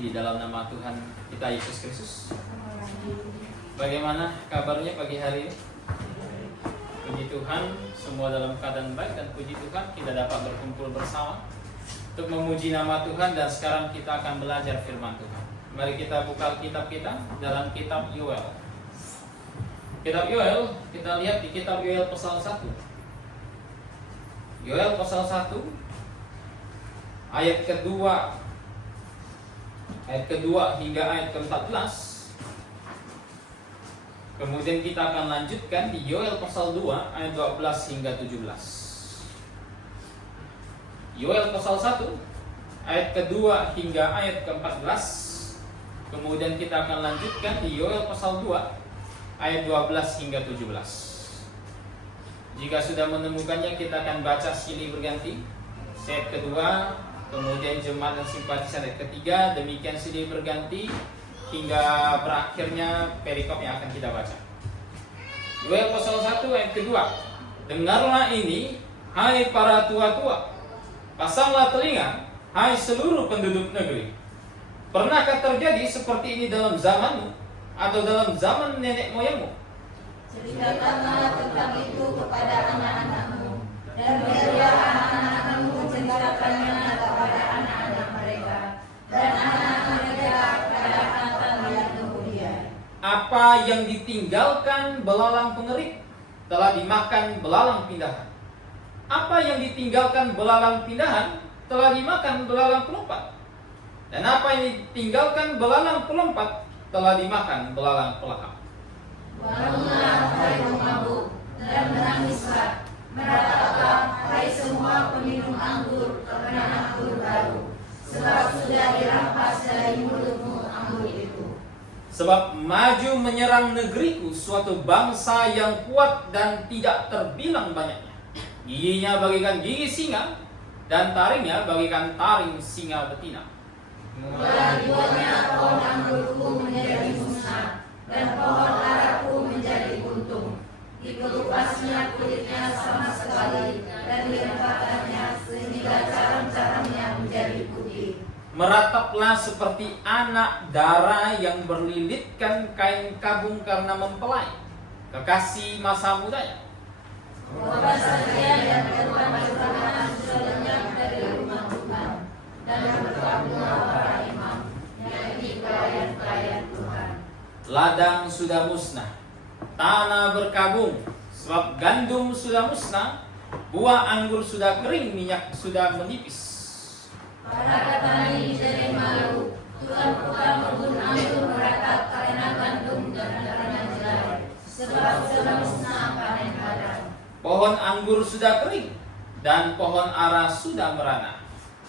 memuji di dalam nama Tuhan kita Yesus Kristus. Bagaimana kabarnya pagi hari ini? Puji Tuhan, semua dalam keadaan baik, dan puji Tuhan kita dapat berkumpul bersama untuk memuji nama Tuhan. Dan sekarang kita akan belajar firman Tuhan. Mari kita buka kitab kita dalam kitab Yoel. Kitab Yoel, kita lihat di kitab Yoel pasal 1. Yoel pasal 1 ayat kedua hingga ayat ke-14. Kemudian kita akan lanjutkan di Yoel pasal 2 ayat 12 hingga 17. Yoel pasal 1 ayat kedua hingga ayat ke-14. Kemudian kita akan lanjutkan di Yoel pasal 2 ayat 12 hingga 17. Jika sudah menemukannya, kita akan baca silih berganti. Ayat kedua, kemudian jemaat dan simpatisan ayat ketiga, demikian silih berganti hingga berakhirnya perikop yang akan kita baca. Yoel pasal 1 ayat kedua. Dengarlah ini, hai para tua-tua, pasanglah telinga, hai seluruh penduduk negeri. Pernahkah terjadi seperti ini dalam zamanmu atau dalam zaman nenek moyangmu? Ceritakanlah tentang itu kepada anak-anakmu, dan biarlah anak-anakmu menceritakannya kepada anak-anak mereka, dan anak mereka pada angkatan yang kemudian. Apa yang ditinggalkan belalang pengerik telah dimakan belalang pindahan. Apa yang ditinggalkan belalang pindahan telah dimakan belalang pelompat. Dan apa yang ditinggalkan belalang pelompat telah dimakan belalang pelahap. Bangunlah, hai pemabuk, dan menangislah. Merataplah, hai semua peminum anggur, karena anggur baru, sebab sudah dirampas dari mulutmu anggur itu. Sebab maju menyerang negeriku suatu bangsa yang kuat dan tidak terbilang banyaknya. Giginya bagikan gigi singa, dan taringnya bagikan taring singa betina. Mulai dibuatnya pohon anggurku menjadi musnah, dan pohon araku menjadi buntung. Dikelupasnya kulitnya sama sekali, dan dirempahkannya sehingga carang-carangnya menjadi putih. Merataplah seperti anak dara yang berlilitkan kain kabung karena mempelai, kekasih masa mudanya. Kota saja dan curang-curangan sudah lenyap dari rumah Tuhan, dan berkabunglah para imam, yakni pelayan-pelayan Tuhan. Ladang sudah musnah, tanah berkabung, sebab gandum sudah musnah, buah anggur sudah kering, minyak sudah menipis. Para petani menjadi malu, tukang-tukang kebun anggur meratap karena gandum dan karena jelai, sebab sudah musnah panen padang. Pohon anggur sudah kering, dan pohon ara sudah merana.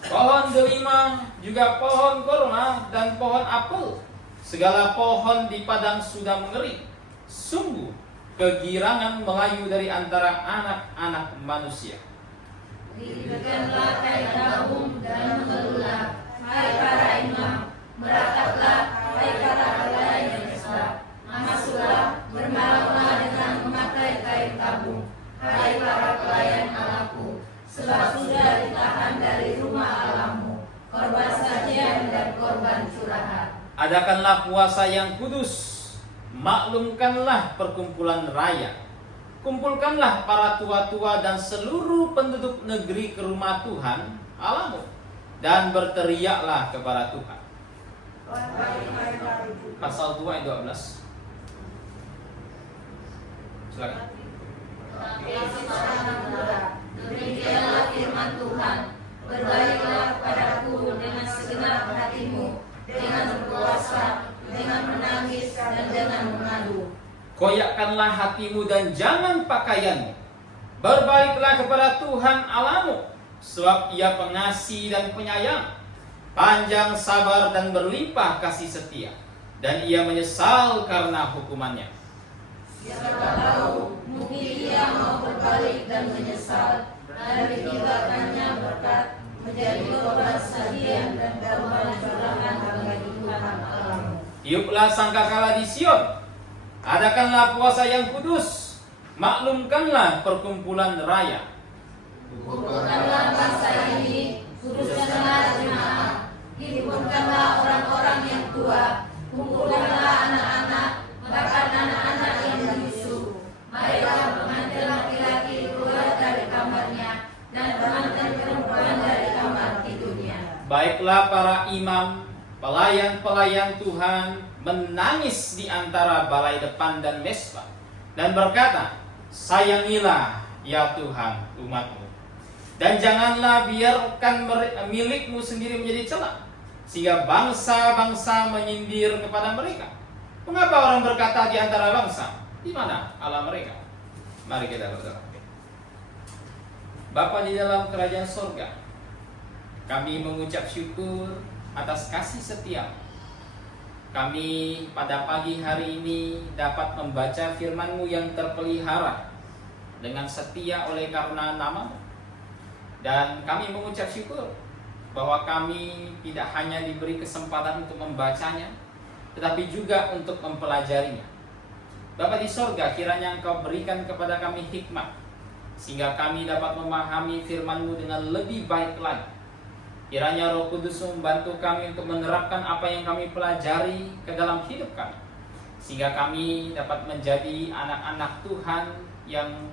Pohon delima, juga pohon korma, dan pohon apel, segala pohon di padang sudah mengering. Sungguh, kegirangan melayu dari antara anak-anak manusia. Diberikanlah kain kabung dan mengeluhlah, hai para imam, merataplah, hai para pelayan yang Mesbah. Masuklah, bermalamlah dengan memakai kain kabung, hai para pelayan Allahku, sebab sudah ditahan dari rumah Allahmu korban sajian dan korban curahan. Adakanlah puasa yang kudus, maklumkanlah perkumpulan raya. Kumpulkanlah para tua-tua dan seluruh penduduk negeri ke rumah Tuhan Allahmu, dan berteriaklah kepada Tuhan. Pasal 2 ayat 12. Silakan. Demikianlah firman Tuhan, berbaliklah kepadaku dengan segenap hatimu, dengan berpuasa, dengan menangis, dan dengan mengadu. Koyakkanlah hatimu dan jangan pakaianmu. Berbaliklah kepada Tuhan Allahmu, sebab Ia pengasih dan penyayang, panjang sabar dan berlimpah kasih setia, dan Ia menyesal karena hukumannya. Siapa tahu, mungkin ia mau berbalik dan menyesal, dan ditinggalkannya berkat menjadi korban sajian dan korban curahan bagi Tuhan Allahmu. Tiuplah sangkakala di Sion, adakanlah puasa yang kudus, maklumkanlah perkumpulan raya. Kumpulkanlah bangsa ini, kuduskanlah jemaah, hidupkanlah orang-orang tua, kumpulkanlah anak-anak, bahkan anak-anak yang bisu. Marilah pengantin laki-laki keluar dari kamarnya, dan pengantin perempuan dari kamar tidurnya. Baiklah para imam, pelayan-pelayan Tuhan menangis di antara balai depan dan mesbah dan berkata, sayangilah ya Tuhan umat-Mu, dan janganlah biarkan milik-Mu sendiri menjadi celah, sehingga bangsa-bangsa menyindir kepada mereka. Mengapa orang berkata di antara bangsa, di mana Allah mereka? Mari kita berdoa. Bapa di dalam kerajaan sorga, kami mengucap syukur atas kasih setia. Kami pada pagi hari ini dapat membaca firman-Mu yang terpelihara dengan setia oleh karena nama-Mu. Dan kami mengucap syukur bahwa kami tidak hanya diberi kesempatan untuk membacanya, tetapi juga untuk mempelajarinya. Bapa di sorga, kiranya Engkau berikan kepada kami hikmat, sehingga kami dapat memahami firman-Mu dengan lebih baik lagi. Kiranya Roh Kudus membantu kami untuk menerapkan apa yang kami pelajari ke dalam hidup kami, sehingga kami dapat menjadi anak-anak Tuhan yang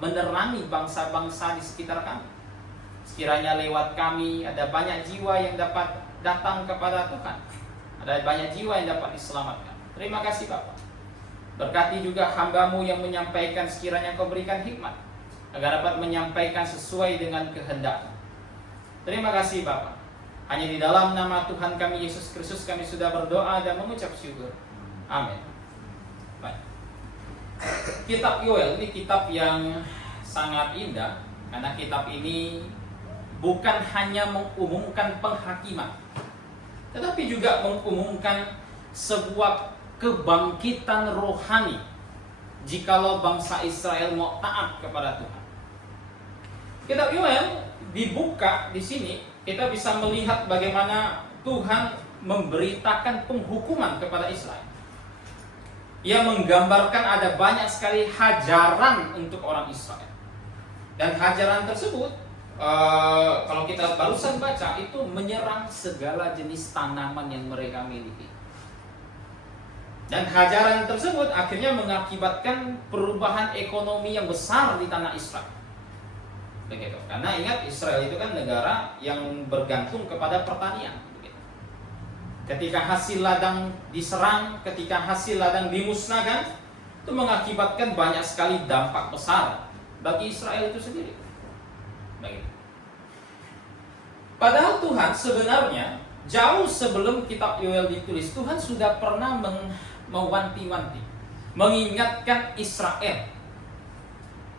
menerangi bangsa-bangsa di sekitar kami. Sekiranya lewat kami ada banyak jiwa yang dapat datang kepada Tuhan, ada banyak jiwa yang dapat diselamatkan. Terima kasih Bapak. Berkati juga hamba-Mu yang menyampaikan, sekiranya Kau berikan hikmat agar dapat menyampaikan sesuai dengan kehendak-Mu. Terima kasih Bapak. Hanya di dalam nama Tuhan kami Yesus Kristus kami sudah berdoa dan mengucap syukur. Amin. Baik. Kitab Yoel ini kitab yang sangat indah, karena kitab ini bukan hanya mengumumkan penghakiman, tetapi juga mengumumkan sebuah kebangkitan rohani jikalau bangsa Israel mau taat kepada Tuhan. Kitab Yoel dibuka di sini, kita bisa melihat bagaimana Tuhan memberitakan penghukuman kepada Israel. Ia menggambarkan ada banyak sekali hajaran untuk orang Israel. Dan hajaran tersebut, kalau kita barusan baca, itu menyerang segala jenis tanaman yang mereka miliki. Dan hajaran tersebut akhirnya mengakibatkan perubahan ekonomi yang besar di tanah Israel. Begitu. Karena ingat, Israel itu kan negara yang bergantung kepada pertanian. Begitu. Ketika hasil ladang diserang, ketika hasil ladang dimusnahkan, itu mengakibatkan banyak sekali dampak besar bagi Israel itu sendiri. Begitu. Padahal Tuhan sebenarnya jauh sebelum kitab Yoel ditulis, Tuhan sudah pernah mewanti-wanti, mengingatkan Israel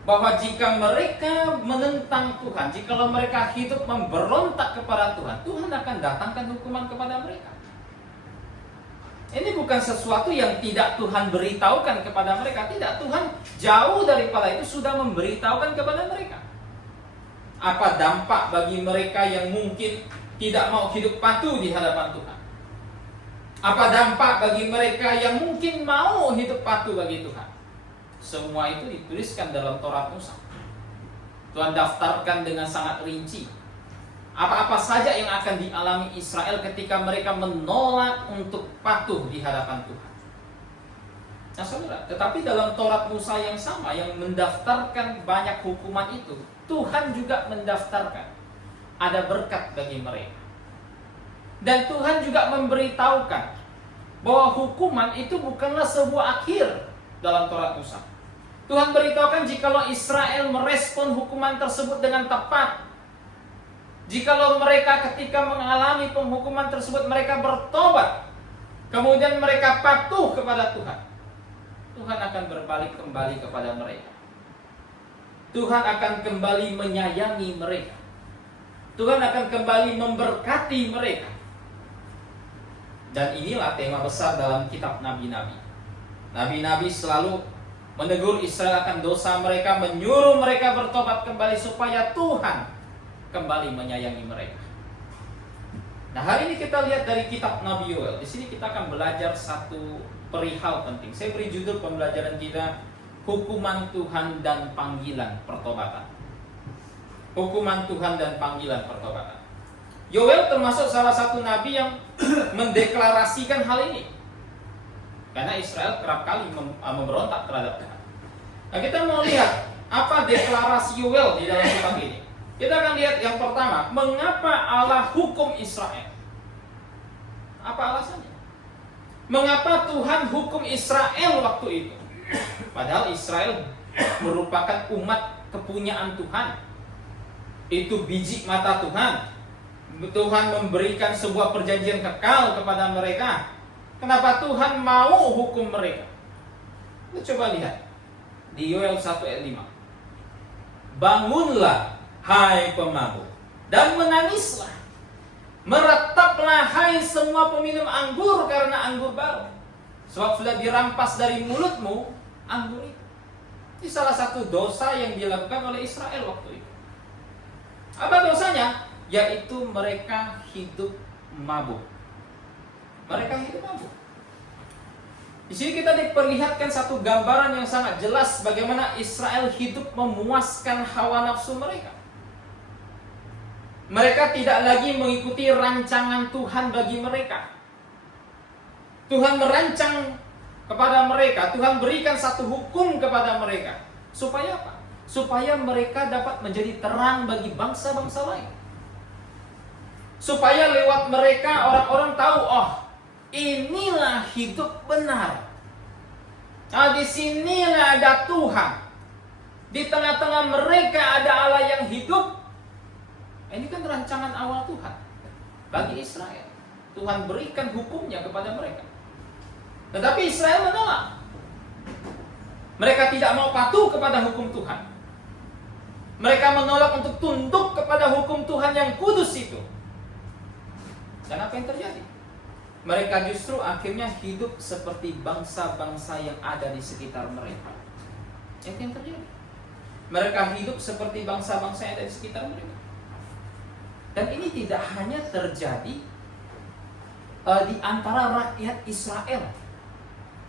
bahwa jika mereka menentang Tuhan, jikalau mereka hidup memberontak kepada Tuhan, Tuhan akan datangkan hukuman kepada mereka. Ini bukan sesuatu yang tidak Tuhan beritahukan kepada mereka. Tidak, Tuhan jauh daripada itu sudah memberitahukan kepada mereka apa dampak bagi mereka yang mungkin tidak mau hidup patuh di hadapan Tuhan. Apa dampak bagi mereka yang mungkin mau hidup patuh bagi Tuhan. Semua itu dituliskan dalam Taurat Musa. Tuhan daftarkan dengan sangat rinci apa-apa saja yang akan dialami Israel ketika mereka menolak untuk patuh di hadapan Tuhan. Nah saudara, tetapi dalam Taurat Musa yang sama, yang mendaftarkan banyak hukuman itu, Tuhan juga mendaftarkan ada berkat bagi mereka. Dan Tuhan juga memberitahukan bahwa hukuman itu bukanlah sebuah akhir dalam Taurat Musa. Tuhan beritahukan jikalau Israel merespon hukuman tersebut dengan tepat, jikalau mereka ketika mengalami penghukuman tersebut mereka bertobat, kemudian mereka patuh kepada Tuhan, Tuhan akan berbalik kembali kepada mereka. Tuhan akan kembali menyayangi mereka. Tuhan akan kembali memberkati mereka. Dan inilah tema besar dalam kitab Nabi-Nabi. Nabi-Nabi selalu menegur Israel akan dosa mereka, menyuruh mereka bertobat kembali supaya Tuhan kembali menyayangi mereka. Nah, hari ini kita lihat dari kitab Nabi Yoel. Di sini kita akan belajar satu perihal penting. Saya beri judul pembelajaran kita, Hukuman Tuhan dan Panggilan Pertobatan. Hukuman Tuhan dan Panggilan Pertobatan. Yoel termasuk salah satu nabi yang mendeklarasikan hal ini. Karena Israel kerap kali memberontak terhadap Tuhan. Nah, kita mau lihat apa deklarasi Yoel di dalam kitab ini. Kita akan lihat yang pertama, mengapa Allah hukum Israel? Apa alasannya? Mengapa Tuhan hukum Israel waktu itu? Padahal Israel merupakan umat kepunyaan Tuhan. Itu biji mata Tuhan. Tuhan memberikan sebuah perjanjian kekal kepada mereka. Kenapa Tuhan mau hukum mereka? Kita coba lihat di Yoel 1 ayat 5. Bangunlah, hai pemabuk, dan menangislah. Meretaplah, hai semua peminum anggur, karena anggur baru. Sebab sudah dirampas dari mulutmu anggur itu. Ini salah satu dosa yang dilakukan oleh Israel waktu itu. Apa dosanya? Yaitu mereka hidup mabuk. Mereka hidup mabuk. Di sini kita diperlihatkan satu gambaran yang sangat jelas bagaimana Israel hidup memuaskan hawa nafsu mereka. Mereka tidak lagi mengikuti rancangan Tuhan bagi mereka. Tuhan merancang kepada mereka, Tuhan berikan satu hukum kepada mereka. Supaya apa? Supaya mereka dapat menjadi terang bagi bangsa-bangsa lain. Supaya lewat mereka orang-orang tahu, oh, inilah hidup benar. Nah, di sinilah ada Tuhan. Di tengah-tengah mereka ada Allah yang hidup. Ini kan rancangan awal Tuhan bagi Israel. Tuhan berikan hukumnya kepada mereka. Tetapi Israel menolak. Mereka tidak mau patuh kepada hukum Tuhan. Mereka menolak untuk tunduk kepada hukum Tuhan yang kudus itu. Dan apa yang terjadi? Mereka justru akhirnya hidup seperti bangsa-bangsa yang ada di sekitar mereka. Itu yang terjadi. Mereka hidup seperti bangsa-bangsa yang ada di sekitar mereka. Dan ini tidak hanya terjadi di antara rakyat Israel.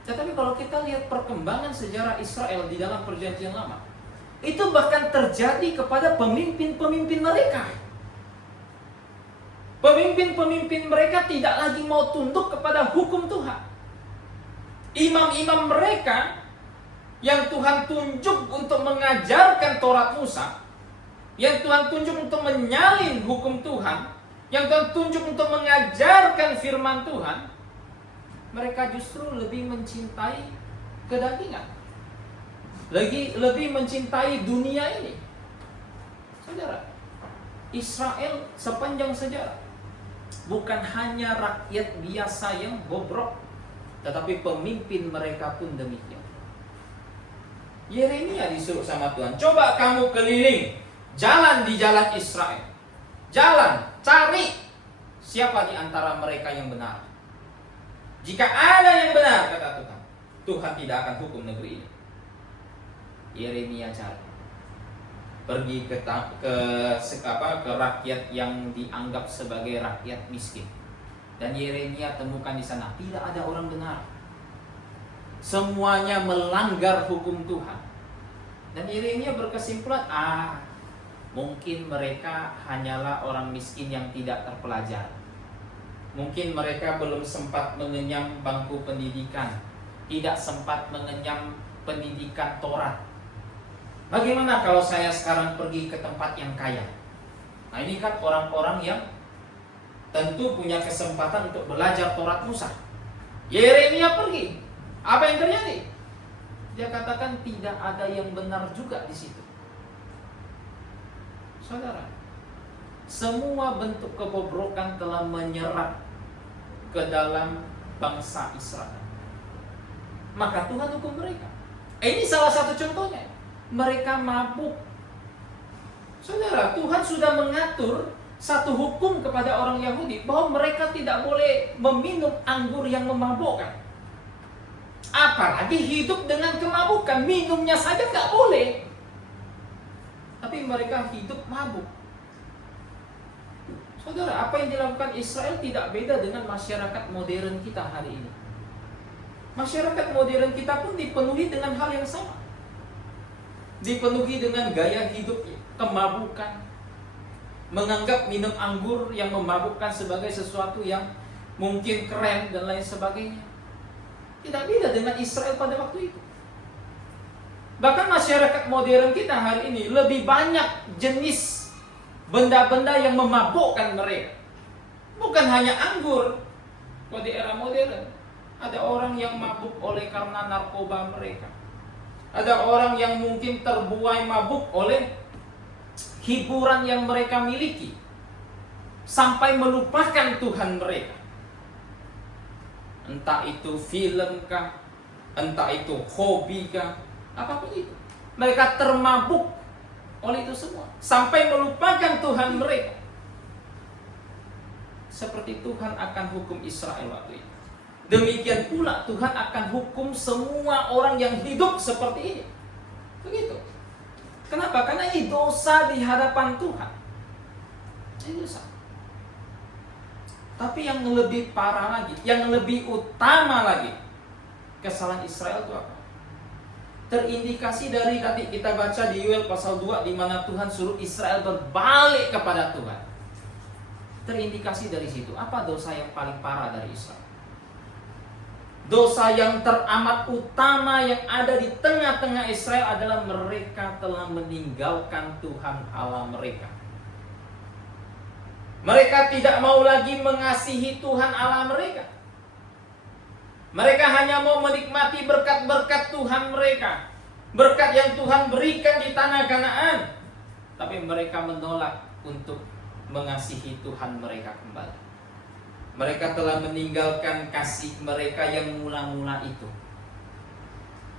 Tetapi kalau kita lihat perkembangan sejarah Israel di dalam perjanjian lama, itu bahkan terjadi kepada pemimpin-pemimpin mereka. Pemimpin-pemimpin mereka tidak lagi mau tunduk kepada hukum Tuhan. Imam-imam mereka yang Tuhan tunjuk untuk mengajarkan Taurat Musa, yang Tuhan tunjuk untuk menyalin hukum Tuhan, yang Tuhan tunjuk untuk mengajarkan firman Tuhan, mereka justru lebih mencintai kedagingan, lebih mencintai dunia ini. Saudara, Israel sepanjang sejarah bukan hanya rakyat biasa yang bobrok, tetapi pemimpin mereka pun demikian. Yeremia disuruh sama Tuhan, coba kamu keliling, jalan di jalan Israel. Jalan, cari siapa di antara mereka yang benar. Jika ada yang benar, kata Tuhan, Tuhan tidak akan hukum negeri ini. Yeremia cari. Pergi ke rakyat yang dianggap sebagai rakyat miskin. Dan Yeremia temukan di sana tidak ada orang benar. Semuanya melanggar hukum Tuhan. Dan Yeremia berkesimpulan, mungkin mereka hanyalah orang miskin yang tidak terpelajar. Mungkin mereka belum sempat mengenyam bangku pendidikan, tidak sempat mengenyam pendidikan Taurat. Bagaimana kalau saya sekarang pergi ke tempat yang kaya? Nah, ini kan orang-orang yang tentu punya kesempatan untuk belajar Taurat Musa. Yeremia pergi. Apa yang terjadi? Dia katakan tidak ada yang benar juga di situ. Saudara, semua bentuk kebobrokan telah menyerap ke dalam bangsa Israel. Maka Tuhan hukum mereka. Ini salah satu contohnya. Mereka mabuk. Saudara, Tuhan sudah mengatur satu hukum kepada orang Yahudi bahwa mereka tidak boleh meminum anggur yang memabukkan. Apalagi hidup dengan kemabukan, minumnya saja nggak boleh. Tapi mereka hidup mabuk. Saudara, apa yang dilakukan Israel tidak beda dengan masyarakat modern kita hari ini. Masyarakat modern kita pun dipenuhi dengan hal yang sama. Dipenuhi dengan gaya hidup kemabukan. menganggap minum anggur yang memabukkan sebagai sesuatu yang mungkin keren dan lain sebagainya. Tidak beda dengan Israel pada waktu itu. Bahkan masyarakat modern kita hari ini lebih banyak jenis benda-benda yang memabukkan mereka. Bukan hanya anggur. Pada era modern ada orang yang mabuk oleh karena narkoba mereka. Ada orang yang mungkin terbuai mabuk oleh hiburan yang mereka miliki sampai melupakan Tuhan mereka. Entah itu film kah, entah itu hobi kah, apapun itu. Mereka termabuk oleh itu semua sampai melupakan Tuhan mereka. Seperti Tuhan akan hukum Israel waktu itu, demikian pula Tuhan akan hukum semua orang yang hidup seperti ini. Begitu. Kenapa? Karena ini dosa di hadapan Tuhan. Ini dosa. Tapi yang lebih parah lagi, yang lebih utama lagi, kesalahan Israel itu apa? Terindikasi dari tadi kita baca di Yoel pasal 2 di mana Tuhan suruh Israel berbalik kepada Tuhan. Terindikasi dari situ. Apa dosa yang paling parah dari Israel? Dosa yang teramat utama yang ada di tengah-tengah Israel adalah mereka telah meninggalkan Tuhan Allah mereka. Mereka tidak mau lagi mengasihi Tuhan Allah mereka. Mereka hanya mau menikmati berkat-berkat Tuhan mereka, berkat yang Tuhan berikan di tanah Kanaan. Tapi mereka menolak untuk mengasihi Tuhan mereka kembali. Mereka telah meninggalkan kasih mereka yang mula-mula itu.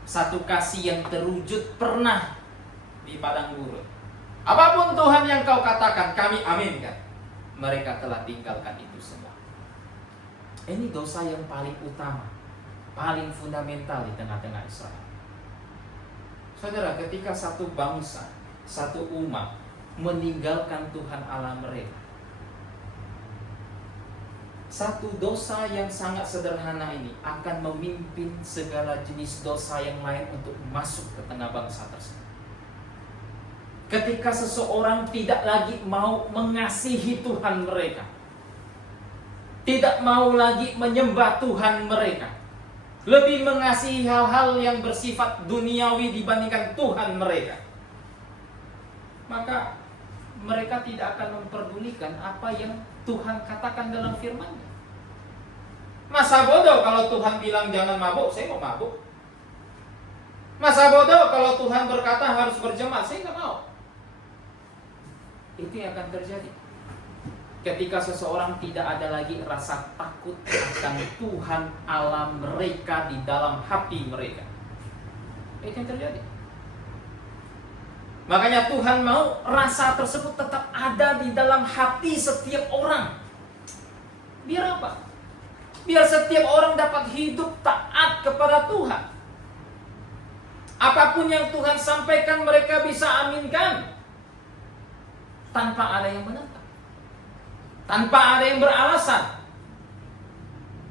Satu kasih yang terwujud pernah di padang gurun. Apapun Tuhan yang kau katakan, kami aminkan. Mereka telah tinggalkan itu semua. Ini dosa yang paling utama, paling fundamental di tengah-tengah Israel. Saudara, ketika satu bangsa, satu umat meninggalkan Tuhan Allah mereka, satu dosa yang sangat sederhana ini akan memimpin segala jenis dosa yang lain untuk masuk ke tengah bangsa tersebut. Ketika seseorang tidak lagi mau mengasihi Tuhan mereka, tidak mau lagi menyembah Tuhan mereka, lebih mengasihi hal-hal yang bersifat duniawi dibandingkan Tuhan mereka, maka mereka tidak akan memperdulikan apa yang Tuhan katakan dalam firman-Nya. Masa bodoh kalau Tuhan bilang jangan mabuk, saya mau mabuk. Masa bodoh kalau Tuhan berkata harus berjemaat, saya nggak mau. Itu yang akan terjadi ketika seseorang tidak ada lagi rasa takut akan Tuhan Allah mereka di dalam hati mereka. Itu yang terjadi. Makanya Tuhan mau rasa tersebut tetap ada di dalam hati setiap orang. Biar apa? Biar setiap orang dapat hidup taat kepada Tuhan. Apapun yang Tuhan sampaikan mereka bisa aminkan tanpa ada yang menentang, tanpa ada yang beralasan.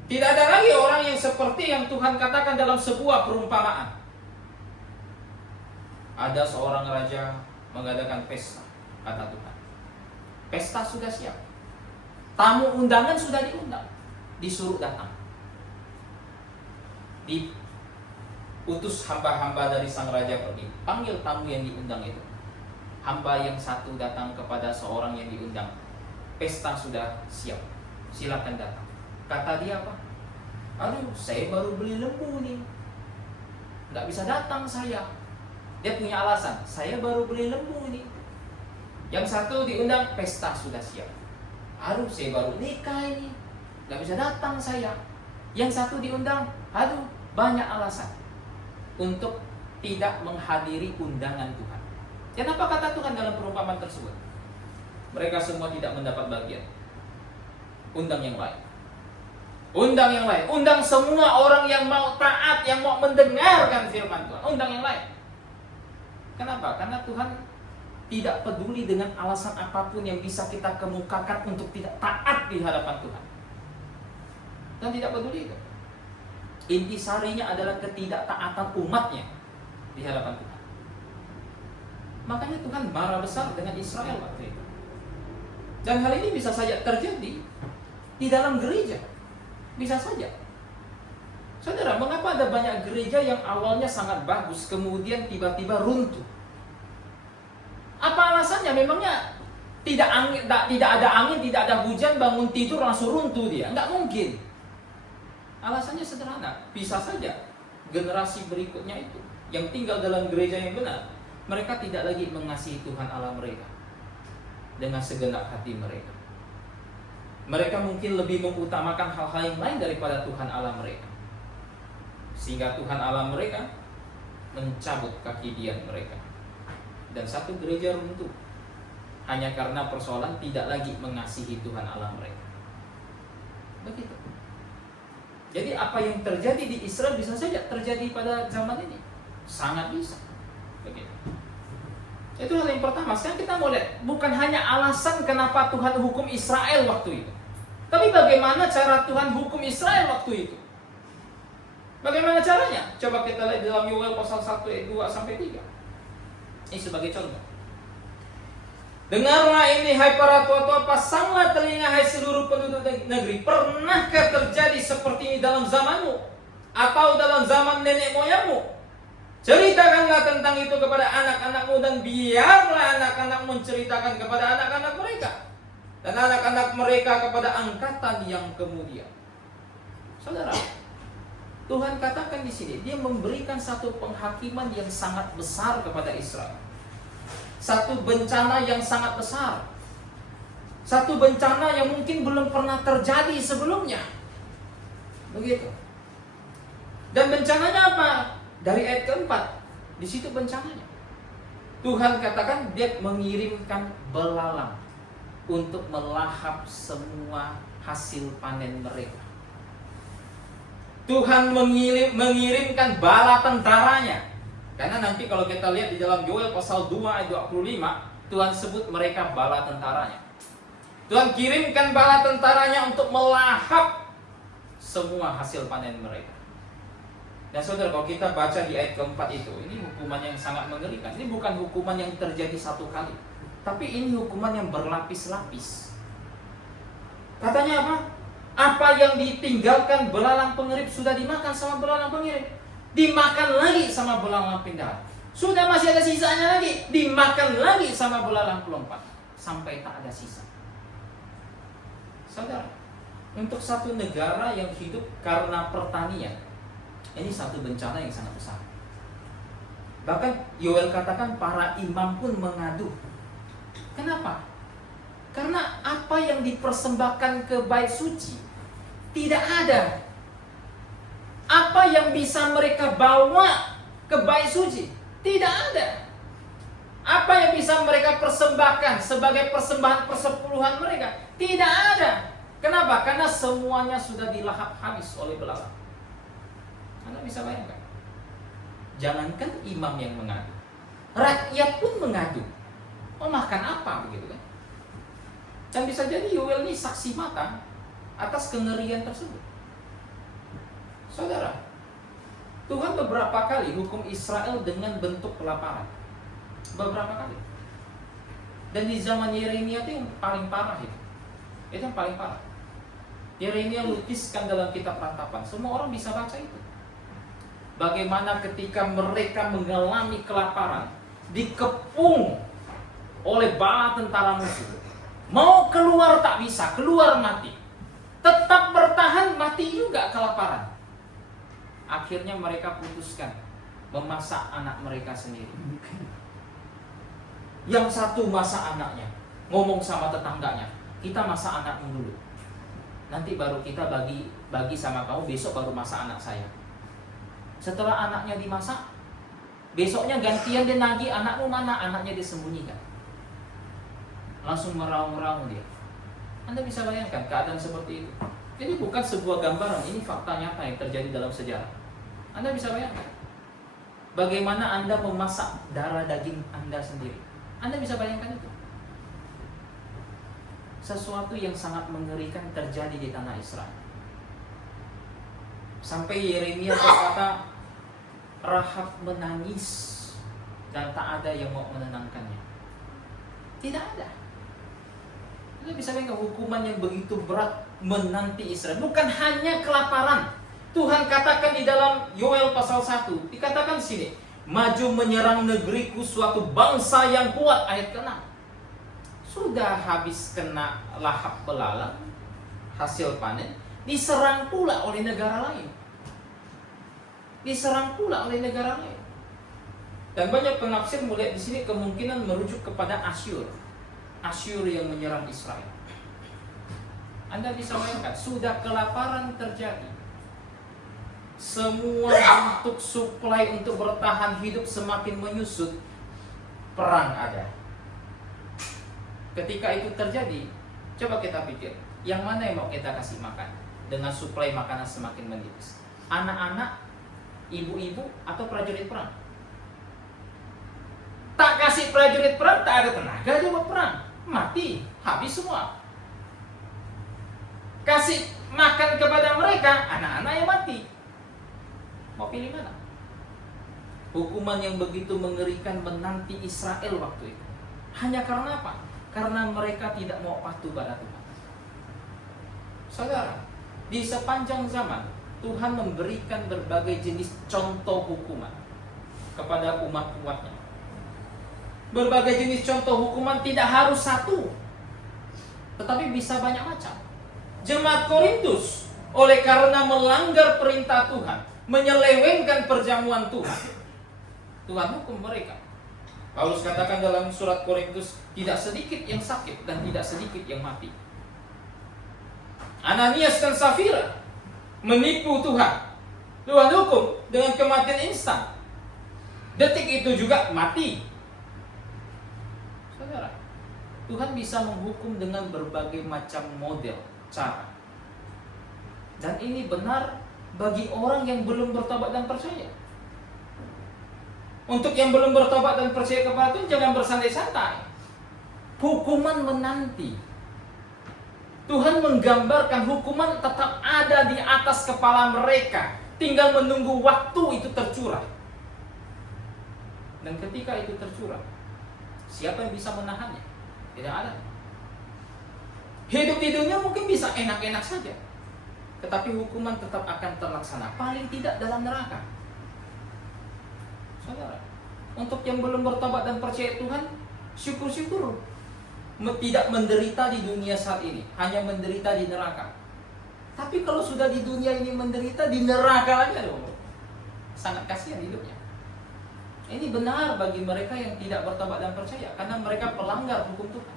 Tidak ada lagi orang yang seperti yang Tuhan katakan dalam sebuah perumpamaan. Ada seorang raja mengadakan pesta, kata Tuhan. Pesta sudah siap, tamu undangan sudah diundang, disuruh datang. Diutus hamba-hamba dari sang raja pergi, panggil tamu yang diundang itu. Hamba yang satu datang kepada seorang yang diundang, pesta sudah siap, silakan datang. Kata dia apa? Aduh, saya baru beli lembu nih, nggak bisa datang saya. Dia punya alasan, saya baru beli lembu nih. Yang satu diundang, pesta sudah siap. Aduh, saya baru nikah ini, nggak bisa datang saya. Yang satu diundang, aduh, banyak alasan untuk tidak menghadiri undangan Tuhan. Dan apa kata Tuhan dalam perumpamaan tersebut? Mereka semua tidak mendapat bagian. Undang yang lain. Undang yang lain. Undang semua orang yang mau taat, yang mau mendengarkan firman Tuhan. Undang yang lain. Kenapa? Karena Tuhan tidak peduli dengan alasan apapun yang bisa kita kemukakan untuk tidak taat di hadapan Tuhan. Dan tidak peduli itu. Intisarinya adalah ketidaktaatan umatnya di hadapan Tuhan. Makanya Tuhan marah besar dengan Israel waktu itu. Dan hal ini bisa saja terjadi di dalam gereja. Bisa saja. Saudara, mengapa ada banyak gereja yang awalnya sangat bagus, kemudian tiba-tiba runtuh? Apa alasannya? Memangnya tidak ada angin, tidak ada hujan, bangun tidur langsung runtuh dia? Nggak mungkin. Alasannya sederhana. Bisa saja generasi berikutnya itu, yang tinggal dalam gereja yang benar, mereka tidak lagi mengasihi Tuhan Allah mereka dengan segenap hati mereka. Mereka mungkin lebih mengutamakan hal-hal yang lain daripada Tuhan Allah mereka, sehingga Tuhan Allah mereka mencabut kekidian mereka. Dan satu gereja runtuh hanya karena persoalan tidak lagi mengasihi Tuhan Allah mereka. Begitu. Jadi apa yang terjadi di Israel bisa saja terjadi pada zaman ini. Sangat bisa. Begitu. Itu hal yang pertama. Sekarang kita mau lihat, bukan hanya alasan kenapa Tuhan hukum Israel waktu itu, tapi bagaimana cara Tuhan hukum Israel waktu itu. Bagaimana caranya? Coba kita lihat dalam Yoel pasal 1 ayat 2 sampai 3. Ini sebagai contoh. Dengarlah ini hai para tua-tua, pasanglah telinga hai seluruh penduduk negeri. Pernahkah terjadi seperti ini dalam zamanmu? Atau dalam zaman nenek moyangmu? Ceritakanlah tentang itu kepada anak-anakmu, dan biarlah anak-anakmu menceritakan kepada anak-anak mereka, dan anak-anak mereka kepada angkatan yang kemudian. Saudara, Tuhan katakan di sini, Dia memberikan satu penghakiman yang sangat besar kepada Israel. Satu bencana yang sangat besar. Satu bencana yang mungkin belum pernah terjadi sebelumnya. Begitu. Dan bencananya apa? Dari ayat keempat, di situ bencananya. Tuhan katakan Dia mengirimkan belalang untuk melahap semua hasil panen mereka. Tuhan mengirimkan bala tentaranya. Karena nanti kalau kita lihat di dalam Yoel pasal 2 ayat 25, Tuhan sebut mereka bala tentaranya. Tuhan kirimkan bala tentaranya untuk melahap semua hasil panen mereka. Dan saudara, kalau kita baca di ayat keempat itu, ini hukuman yang sangat mengerikan. Ini bukan hukuman yang terjadi satu kali, tapi ini hukuman yang berlapis-lapis. Katanya apa? Apa yang ditinggalkan belalang pengerit sudah dimakan sama belalang pengirim, dimakan lagi sama belalang pindahan. Sudah masih ada sisanya lagi, dimakan lagi sama belalang pelompat, sampai tak ada sisa. Saudara, untuk satu negara yang hidup karena pertanian, ini satu bencana yang sangat besar. Bahkan Yoel katakan para imam pun mengadu. Kenapa? Karena apa yang dipersembahkan ke bait suci tidak ada. Apa yang bisa mereka bawa ke bait suci tidak ada. Apa yang bisa mereka persembahkan sebagai persembahan persepuluhan mereka tidak ada. Kenapa? Karena semuanya sudah dilahap habis oleh belalang. Anda bisa bayangkan? Jangankan imam yang mengadu, rakyat pun mengadu. Oh, makan apa begitu kan? Dan bisa jadi Yoel ini saksi mata atas kengerian tersebut. Saudara, Tuhan beberapa kali hukum Israel dengan bentuk kelaparan. Beberapa kali. Dan di zaman Yeremia itu yang paling parah itu. Itu yang paling parah. Yeremia lukiskan dalam kitab Rantapan. Semua orang bisa baca itu. Bagaimana ketika mereka mengalami kelaparan, dikepung oleh bala tentara musuh. Mau keluar tak bisa, keluar mati. Tetap bertahan, mati juga kelaparan. Akhirnya mereka putuskan memasak anak mereka sendiri. Yang satu masak anaknya, ngomong sama tetangganya, kita masak anakmu dulu, nanti baru kita bagi sama kamu, besok baru masak anak saya. Setelah anaknya dimasak, besoknya gantian dia nagih, anakmu mana? Anaknya disembunyikan. Langsung meraung-raung dia. Anda bisa bayangkan keadaan seperti itu. Ini bukan sebuah gambaran, ini fakta nyata yang terjadi dalam sejarah. Anda bisa bayangkan bagaimana Anda memasak darah daging Anda sendiri. Anda bisa bayangkan itu. Sesuatu yang sangat mengerikan terjadi di tanah Israel. Sampai Yeremia berkata, Rahab menangis dan tak ada yang mau menenangkannya. Tidak ada. Anda bisa bayangkan hukuman yang begitu berat menanti Israel. Bukan hanya kelaparan. Tuhan katakan di dalam Yoel pasal 1, dikatakan di sini, maju menyerang negeriku suatu bangsa yang kuat, ayat ke-6. Sudah habis kena lahap belalang, hasil panen, diserang pula oleh negara lain. Diserang pula oleh negara lain. Dan banyak penafsir melihat di sini kemungkinan merujuk kepada Asyur. Asyur yang menyerang Israel. Anda bisa bayangkan, sudah kelaparan terjadi. Semua untuk suplai untuk bertahan hidup semakin menyusut. Perang ada. Ketika itu terjadi, coba kita pikir, yang mana yang mau kita kasih makan dengan suplai makanan semakin menipis? Anak-anak, ibu-ibu, atau prajurit perang? Tak kasih prajurit perang, tak ada tenaga dia buat perang. Mati, habis semua. Kasih makan kepada mereka, anak-anak yang mati. Mau pilih mana? Hukuman yang begitu mengerikan menanti Israel waktu itu. Hanya karena apa? Karena mereka tidak mau patuh pada Tuhan. Saudara, di sepanjang zaman Tuhan memberikan berbagai jenis contoh hukuman kepada umat-umatnya. Berbagai jenis contoh hukuman tidak harus satu, tetapi bisa banyak macam. Jemaat Korintus oleh karena melanggar perintah Tuhan, menyelewengkan perjamuan Tuhan, Tuhan hukum mereka. Paulus katakan dalam surat Korintus, tidak sedikit yang sakit dan tidak sedikit yang mati. Ananias dan Safira menipu Tuhan. Tuhan hukum dengan kematian instan. Detik itu juga mati. Saudara, Tuhan bisa menghukum dengan berbagai macam model, cara. Dan ini benar bagi orang yang belum bertobat dan percaya. Untuk yang belum bertobat dan percaya kepada Tuhan, jangan bersantai-santai. Hukuman menanti. Tuhan menggambarkan hukuman tetap ada di atas kepala mereka, tinggal menunggu waktu itu tercurah. Dan ketika itu tercurah, siapa yang bisa menahannya? Tidak ada. Hidup di dunia mungkin bisa enak-enak saja, tetapi hukuman tetap akan terlaksana, paling tidak dalam neraka. Saudara, untuk yang belum bertobat dan percaya Tuhan, syukur-syukur tidak menderita di dunia saat ini, hanya menderita di neraka. Tapi kalau sudah di dunia ini menderita, di neraka lagi, aduh, sangat kasihan hidupnya. Ini benar bagi mereka yang tidak bertobat dan percaya, karena mereka pelanggar hukum Tuhan.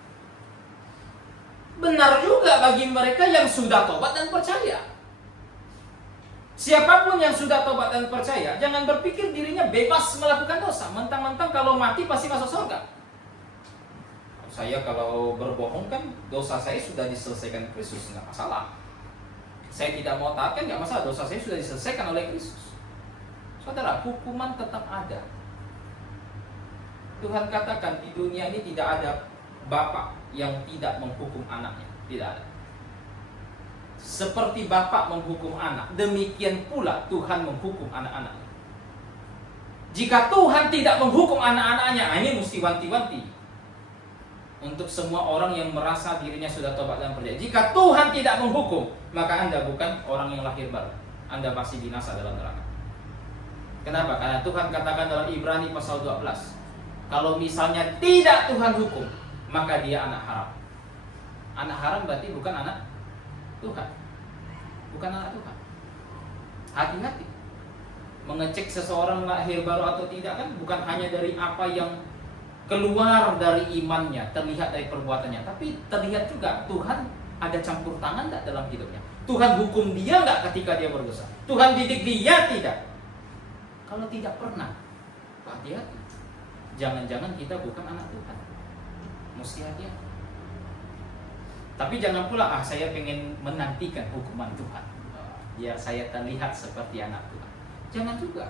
Benar juga bagi mereka yang sudah tobat dan percaya. Siapapun yang sudah tobat dan percaya, jangan berpikir dirinya bebas melakukan dosa. Mentang-mentang kalau mati pasti masuk surga. Saya kalau berbohong kan dosa saya sudah diselesaikan Kristus, nggak masalah. Saya tidak mau taat kan nggak masalah, dosa saya sudah diselesaikan oleh Kristus. Saudara, hukuman tetap ada. Tuhan katakan di dunia ini tidak ada bapak yang tidak menghukum anaknya, tidak ada. Seperti bapak menghukum anak, demikian pula Tuhan menghukum anak-anaknya. Jika Tuhan tidak menghukum anak-anaknya, ini mesti wanti-wanti untuk semua orang yang merasa dirinya sudah tobat dan percaya. Jika Tuhan tidak menghukum, maka Anda bukan orang yang lahir baru. Anda pasti binasa dalam neraka. Kenapa? Karena Tuhan katakan dalam Ibrani pasal 12, kalau misalnya tidak Tuhan hukum, maka dia anak haram. Anak haram berarti bukan anak Tuhan. Bukan anak Tuhan. Hati-hati. Mengecek seseorang lahir baru atau tidak kan bukan hanya dari apa yang keluar dari imannya, terlihat dari perbuatannya, tapi terlihat juga Tuhan ada campur tangan tidak dalam hidupnya. Tuhan hukum dia nggak ketika dia berdosa. Tuhan didik dia tidak. Kalau tidak pernah, hati-hati. Jangan-jangan kita bukan anak Tuhan. Mesti hati-hati. Tapi jangan pula, saya pengen menantikan hukuman Tuhan, biar saya terlihat seperti anak Tuhan. Jangan juga.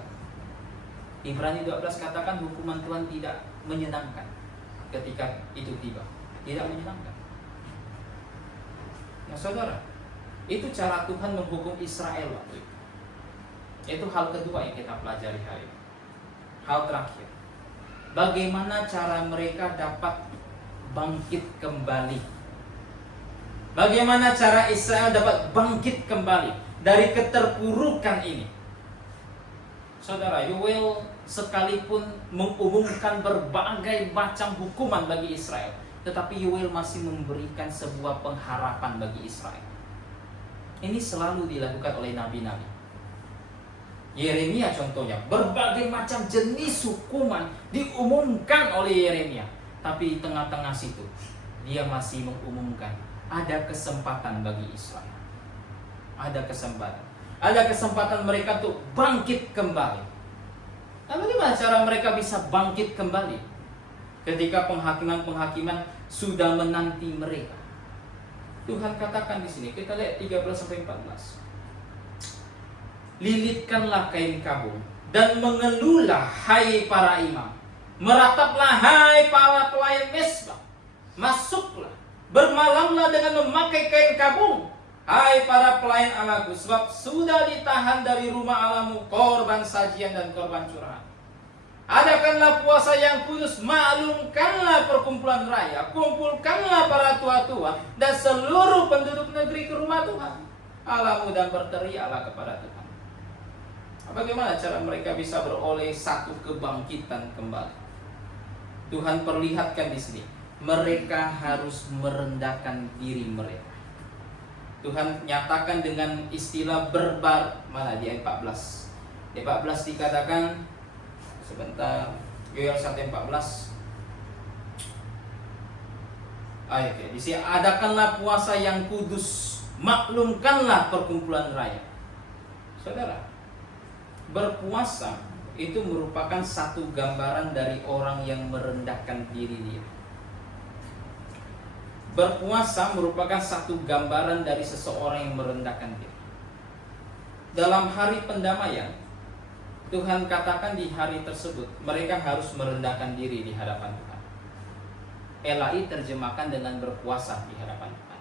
Ibrani 12 katakan hukuman Tuhan tidak menyenangkan ketika itu tiba. Tidak menyenangkan. Nah saudara, itu cara Tuhan menghukum Israel waktu itu. Itu hal kedua yang kita pelajari hari ini. Hal terakhir, bagaimana cara mereka dapat bangkit kembali Bagaimana cara Israel dapat bangkit kembali dari keterpurukan ini? Saudara, Yoel sekalipun mengumumkan berbagai macam hukuman bagi Israel, tetapi Yoel masih memberikan sebuah pengharapan bagi Israel. Ini selalu dilakukan oleh nabi-nabi. Yeremia contohnya, berbagai macam jenis hukuman diumumkan oleh Yeremia, tapi di tengah-tengah situ dia masih mengumumkan ada kesempatan bagi Israel. Ada kesempatan. Ada kesempatan mereka untuk bangkit kembali. Nah, bagaimana cara mereka bisa bangkit kembali ketika penghakiman-penghakiman sudah menanti mereka? Tuhan katakan di sini, kita lihat 13-14. Lilitkanlah kain kabung dan mengeluhlah hai para imam. Merataplah hai para pelayan mesbah. Masuklah, bermalamlah dengan memakai kain kabung. Hai para pelayan Allahku, sebab sudah ditahan dari rumah Allahmu korban sajian dan korban curahan. Adakanlah puasa yang kudus, maklumkanlah perkumpulan raya, kumpulkanlah para tua-tua dan seluruh penduduk negeri ke rumah Tuhan Allahmu dan berteriaklah kepada Tuhan. Bagaimana cara mereka bisa beroleh satu kebangkitan kembali? Tuhan perlihatkan di sini, mereka harus merendahkan diri mereka. Tuhan nyatakan dengan istilah mana di ayat 14. Di 14 dikatakan, sebentar, Yoel 1:14. Oke, di sini adakanlah puasa yang kudus, maklumkanlah perkumpulan raya. Saudara, berpuasa itu merupakan satu gambaran dari orang yang merendahkan diri dia. Berpuasa merupakan satu gambaran dari seseorang yang merendahkan diri. Dalam hari pendamaian, Tuhan katakan di hari tersebut mereka harus merendahkan diri di hadapan Tuhan. Elai terjemahkan dengan berpuasa di hadapan Tuhan.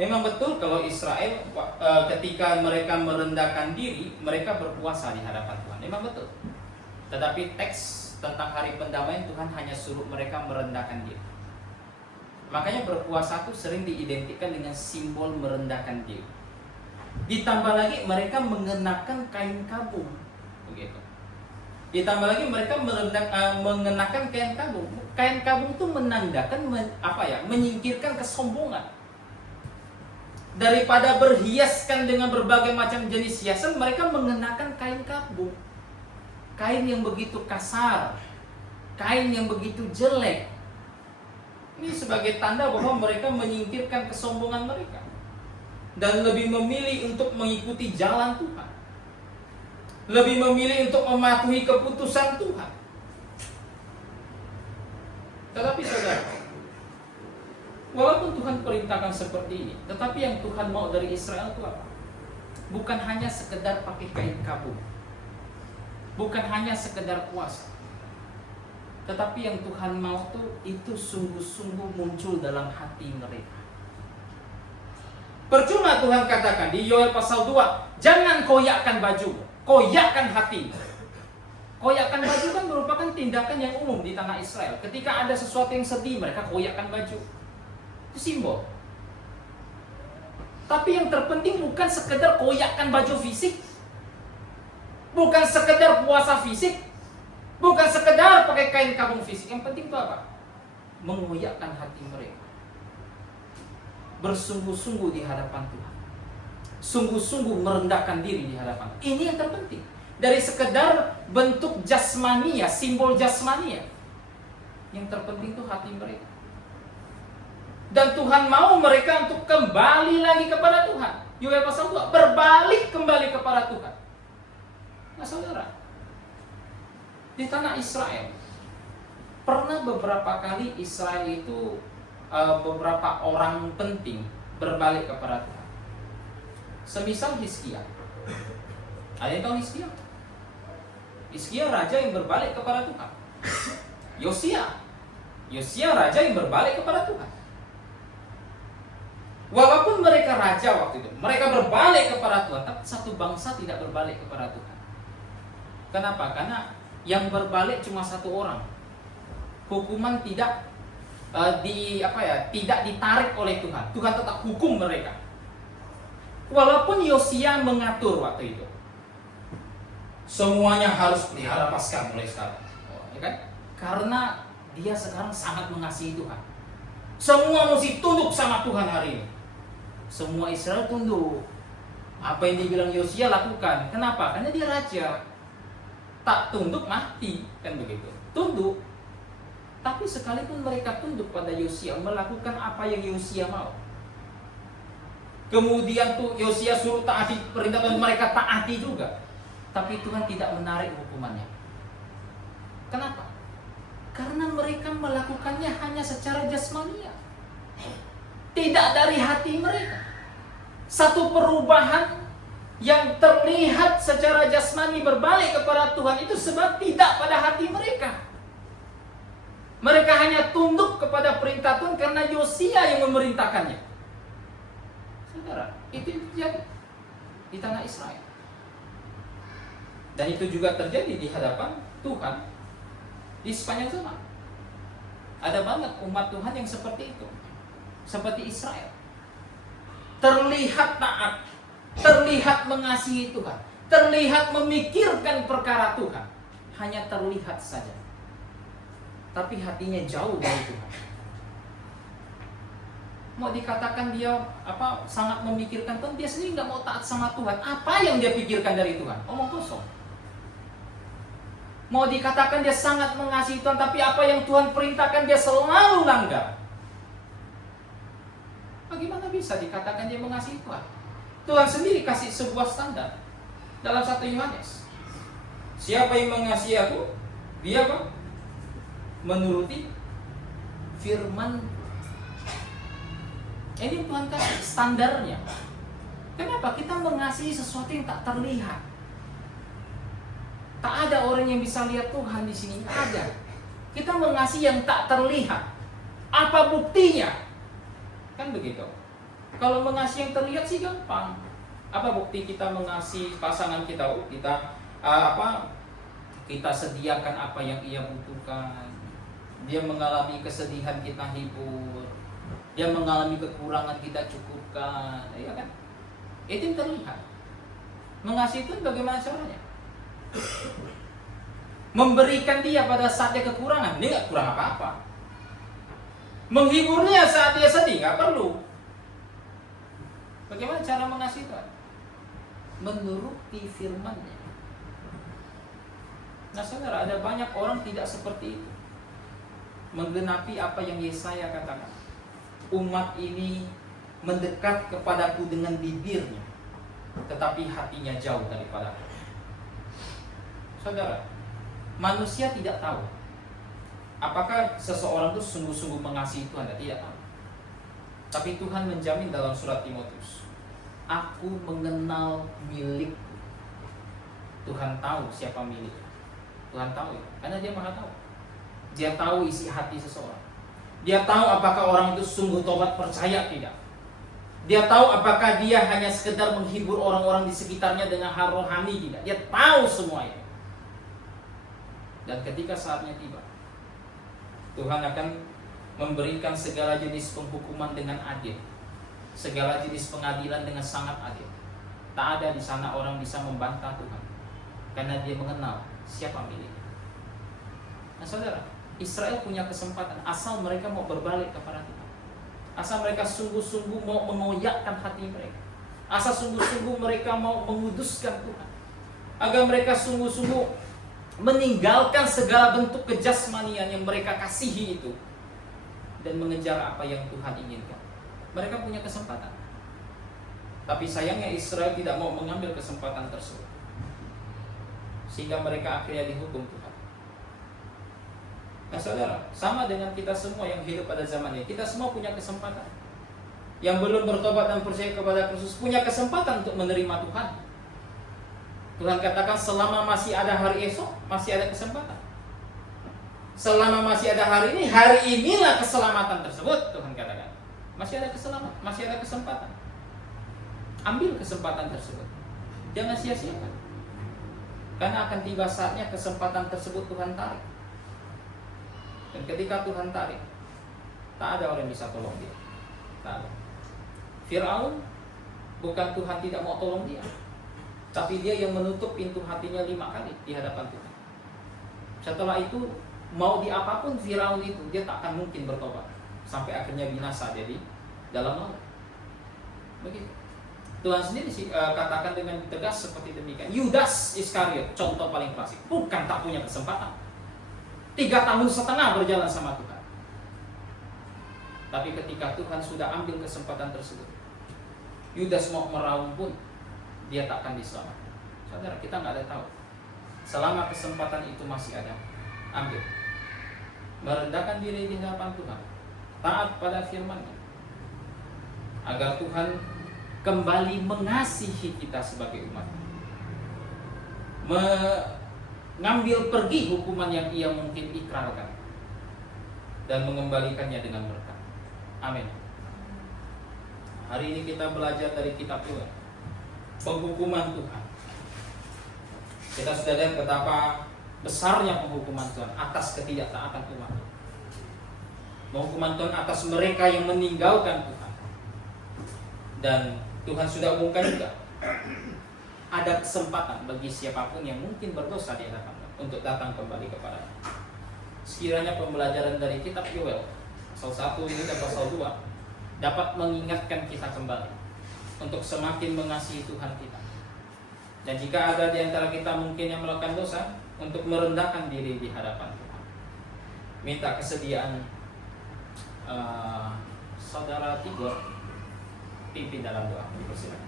Memang betul kalau Israel ketika mereka merendahkan diri, mereka berpuasa di hadapan Tuhan. Memang betul. Tetapi teks tentang hari pendamaian Tuhan hanya suruh mereka merendahkan diri. Makanya berpuasa itu sering diidentikan dengan simbol merendahkan diri. Ditambah lagi mereka mengenakan kain kabung, begitu. Ditambah lagi mereka mengenakan kain kabung. Kain kabung itu menandakan menyingkirkan kesombongan. Daripada berhiaskan dengan berbagai macam jenis hiasan, mereka mengenakan kain kabung. Kain yang begitu kasar, kain yang begitu jelek. Ini sebagai tanda bahwa mereka menyingkirkan kesombongan mereka dan lebih memilih untuk mengikuti jalan Tuhan, lebih memilih untuk mematuhi keputusan Tuhan. Tetapi saudara, walaupun Tuhan perintahkan seperti ini, tetapi yang Tuhan mau dari Israel itu apa? Bukan hanya sekedar pakai kain kabung, bukan hanya sekedar puasa, tetapi yang Tuhan mau itu sungguh-sungguh muncul dalam hati mereka. Percuma Tuhan katakan di Yoel pasal 2, jangan koyakkan baju, koyakkan hati. Koyakkan baju kan merupakan tindakan yang umum di tanah Israel. Ketika ada sesuatu yang sedih, mereka koyakkan baju. Itu simbol. Tapi yang terpenting bukan sekedar koyakkan baju fisik, bukan sekedar puasa fisik, bukan sekedar pakai kain kabung fisik. Yang penting itu apa? Mengoyakkan hati mereka. Bersungguh-sungguh di hadapan Tuhan. Sungguh-sungguh merendahkan diri di hadapan. Ini yang terpenting. Dari sekedar bentuk jasmania, simbol jasmania. Yang terpenting itu hati mereka. Dan Tuhan mau mereka untuk kembali lagi kepada Tuhan. Yoel pasal 2, berbalik kembali kepada Tuhan. Nah saudara, di tanah Israel pernah beberapa kali Israel itu beberapa orang penting berbalik kepada Tuhan. Semisal Hizkia. Ada yang tahu Hizkia? Hizkia raja yang berbalik kepada Tuhan. Yosia raja yang berbalik kepada Tuhan. Walaupun mereka raja waktu itu, mereka berbalik kepada Tuhan, tapi satu bangsa tidak berbalik kepada Tuhan. Kenapa? Karena yang berbalik cuma satu orang. Hukuman tidak tidak ditarik oleh Tuhan. Tuhan tetap hukum mereka. Walaupun Yosia mengatur waktu itu, semuanya harus pelihara Paskah mulai sekarang, ya kan? Karena dia sekarang sangat mengasihi Tuhan. Semua mesti tunduk sama Tuhan hari ini. Semua Israel tunduk. Apa yang dibilang Yosia lakukan. Kenapa? Karena dia raja. Tak tunduk mati, kan begitu. Tunduk. Tapi sekalipun mereka tunduk pada Yosia, melakukan apa yang Yosia mau. Kemudian tuh Yosia suruh taati perintah Tuhan, mereka taati juga. Tapi Tuhan tidak menarik hukumannya. Kenapa? Karena mereka melakukannya hanya secara jasmania. Tidak dari hati mereka. Satu perubahan yang terlihat secara jasmani berbalik kepada Tuhan itu sebab tidak pada hati mereka. Mereka hanya tunduk kepada perintah Tuhan karena Yosia yang memerintahkannya. Saudara, itu terjadi di tanah Israel. Dan itu juga terjadi di hadapan Tuhan di sepanjang zaman. Ada banyak umat Tuhan yang seperti itu. Seperti Israel. Terlihat taat, terlihat mengasihi Tuhan, terlihat memikirkan perkara Tuhan. Hanya terlihat saja. Tapi hatinya jauh dari Tuhan. Mau dikatakan dia sangat memikirkan Tuhan, dia sendiri nggak mau taat sama Tuhan. Apa yang dia pikirkan dari Tuhan? Omong kosong. Mau dikatakan dia sangat mengasihi Tuhan, tapi apa yang Tuhan perintahkan dia selalu langgar. Bagaimana bisa dikatakan dia mengasihi Tuhan? Tuhan sendiri kasih sebuah standar dalam 1 Yohanes. Siapa yang mengasihi aku, dia menuruti firman. Ini Tuhan kasih standarnya. Kenapa? Kita mengasihi sesuatu yang tak terlihat. Tak ada orang yang bisa lihat Tuhan di sini. Ada. Kita mengasihi yang tak terlihat. Apa buktinya? Kan begitu. Kalau mengasihi yang terlihat sih gampang. Apa bukti kita mengasihi pasangan kita? Kita sediakan apa yang ia butuhkan. Dia mengalami kesedihan, kita hibur. Dia mengalami kekurangan, kita cukupkan. Ya kan? Itu yang terlihat. Mengasihi itu bagaimana caranya? Memberikan dia pada saat dia kekurangan, dia nggak kurang apa-apa. Menghiburnya saat dia sedih, nggak perlu. Bagaimana cara mengasihi Tuhan? Menuruti firman-Nya. Nah saudara, ada banyak orang tidak seperti itu. Menggenapi apa yang Yesaya katakan. Umat ini mendekat kepadaku dengan bibirnya, tetapi hatinya jauh daripada aku. Saudara, manusia tidak tahu apakah seseorang itu sungguh-sungguh mengasihi Tuhan. Tidak tahu. Tapi Tuhan menjamin dalam surat Timotius, aku mengenal milikku. Tuhan tahu siapa miliknya. Tuhan tahu ya, karena dia maha tahu. Dia tahu isi hati seseorang. Dia tahu apakah orang itu sungguh tobat percaya tidak. Dia tahu apakah dia hanya sekedar menghibur orang-orang di sekitarnya dengan hal rohani tidak. Dia tahu semua itu. Dan ketika saatnya tiba, Tuhan akan memberikan segala jenis penghukuman dengan adil, segala jenis pengadilan dengan sangat adil. Tak ada di sana orang bisa membantah Tuhan, karena dia mengenal siapa miliknya. Nah saudara, Israel punya kesempatan asal mereka mau berbalik kepada Tuhan, asal mereka sungguh-sungguh mau mengoyakkan hati mereka, asal sungguh-sungguh mereka mau menguduskan Tuhan, agar mereka sungguh-sungguh meninggalkan segala bentuk kejasmanian yang mereka kasihi itu dan mengejar apa yang Tuhan inginkan. Mereka punya kesempatan. Tapi sayangnya Israel tidak mau mengambil kesempatan tersebut, sehingga mereka akhirnya dihukum Tuhan. Nah saudara, sama dengan kita semua yang hidup pada zaman ini, kita semua punya kesempatan. Yang belum bertobat dan percaya kepada Kristus punya kesempatan untuk menerima Tuhan. Tuhan katakan selama masih ada hari esok, masih ada kesempatan. Selama masih ada hari ini, hari inilah keselamatan tersebut. Tuhan katakan masih ada keselamatan, masih ada kesempatan. Ambil kesempatan tersebut, jangan sia-siakan. Karena akan tiba saatnya kesempatan tersebut Tuhan tarik. Dan ketika Tuhan tarik, Tak ada orang yang bisa tolong dia. Tak ada. Firaun bukan Tuhan tidak mau tolong dia, tapi dia yang menutup pintu hatinya 5 kali di hadapan Tuhan. Setelah itu mau di apapun Firaun itu, dia tak akan mungkin bertobat sampai akhirnya binasa jadi dalam laut. Begitu. Tuhan sendiri katakan dengan tegas seperti demikian. Yudas Iskariot, contoh paling klasik, bukan tak punya kesempatan. 3,5 tahun berjalan sama Tuhan. Tapi ketika Tuhan sudah ambil kesempatan tersebut, Yudas mau meraung pun dia tak akan diselamatkan. Saudara, kita nggak ada tahu. Selama kesempatan itu masih ada, ambil. Merendahkan diri di hadapan Tuhan, taat pada firman-Nya, agar Tuhan kembali mengasihi kita sebagai umat, mengambil pergi hukuman yang ia mungkin ikrarkan, dan mengembalikannya dengan berkat. Amin. Hari ini kita belajar dari kitab Yoel, penghukuman Tuhan. Kita sudah lihat betapa besarnya penghukuman Tuhan atas ketidaktaatan umat. Penghukuman Tuhan atas mereka yang meninggalkan Tuhan. Dan Tuhan sudah umumkan juga, ada kesempatan bagi siapapun yang mungkin berdosa di hadapan untuk datang kembali kepada. Sekiranya pembelajaran dari kitab Yoel pasal 1 ini dan pasal 2 dapat mengingatkan kita kembali untuk semakin mengasihi Tuhan kita. Dan jika ada di antara kita mungkin yang melakukan dosa, untuk merendahkan diri di hadapan Tuhan. Minta kesediaan saudara Tigor pimpin dalam doa. Dipersilakan.